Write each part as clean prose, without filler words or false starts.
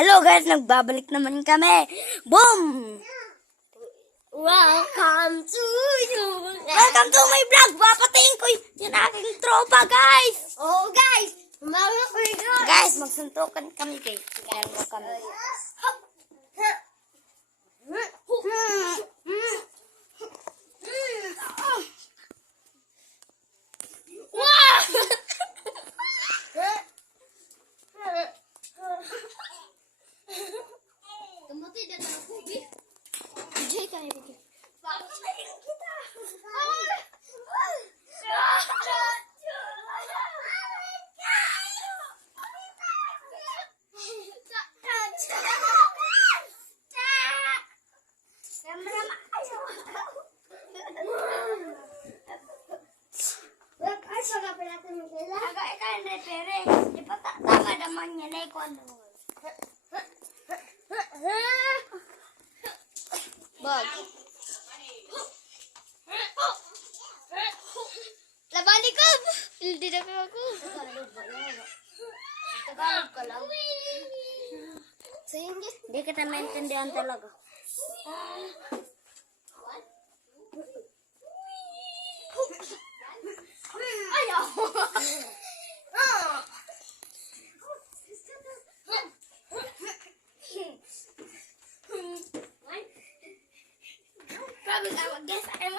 Hello guys, nagbabalik naman kami. Boom! Welcome to you. Welcome to my vlog. Papatingin ko yung aking tropa, guys. Oh guys, mga kuya. Guys, magsuntukan kami, guys. Kaya mo kami. Kamuti dan aku bi. Jay kan itu. Pakain kita. Agak ikan repere. Cepat tak tama namanya lekon. Bag. Labani ko. Hindi na ako. Tagalog ka lang. Sa English. Hindi kita maintindihan talaga. Ayaw. Sabi ka, guess I'm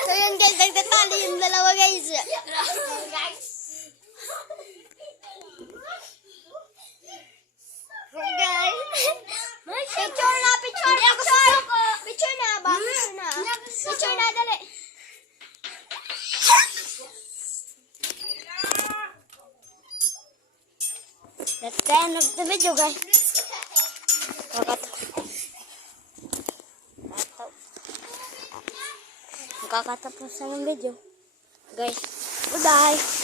So yun guys, nagtatali yung dalawa guys. Picture na, picture, picture. Picture na ba? Picture na. Picture na, dali. That's the end of the video, guys. Kakatapos na ng video. Guys, goodbye.